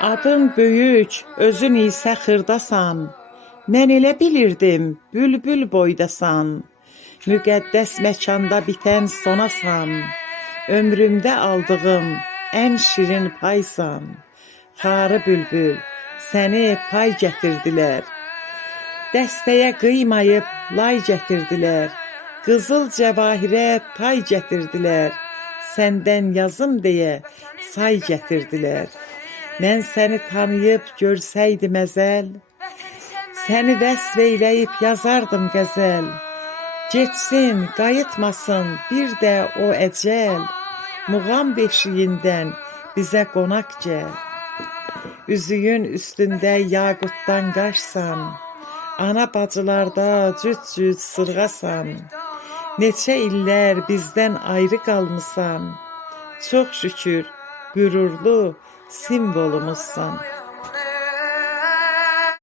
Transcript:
Adın böyük, özün isə xırdasan. Mən elə bilirdim, bülbül boydasan. Müqəddəs məkanda bitən sonasan. Ömrümdə aldığım ən şirin paysan. Xarı bülbül, səni pay gətirdilər. Dəstəyə qıymayıb lay gətirdilər. Qızıl cəvahirə tay gətirdilər. Səndən yazım deyə say gətirdilər. Mən səni tanıyıb görsəydim əzəl, səni vəsf eyləyib yazardım qəzəl. Getsin, qayıtmasın bir də o əcəl, muğam beşiyindən bizə qonaq gəl. Üzüyün üstündə yaqutdan qaşsan, ana bacılarda cüt-cüt sırğasan. Neçə illər bizdən ayrı qalmısan, çox şükür qürurlu simvolumuzsan.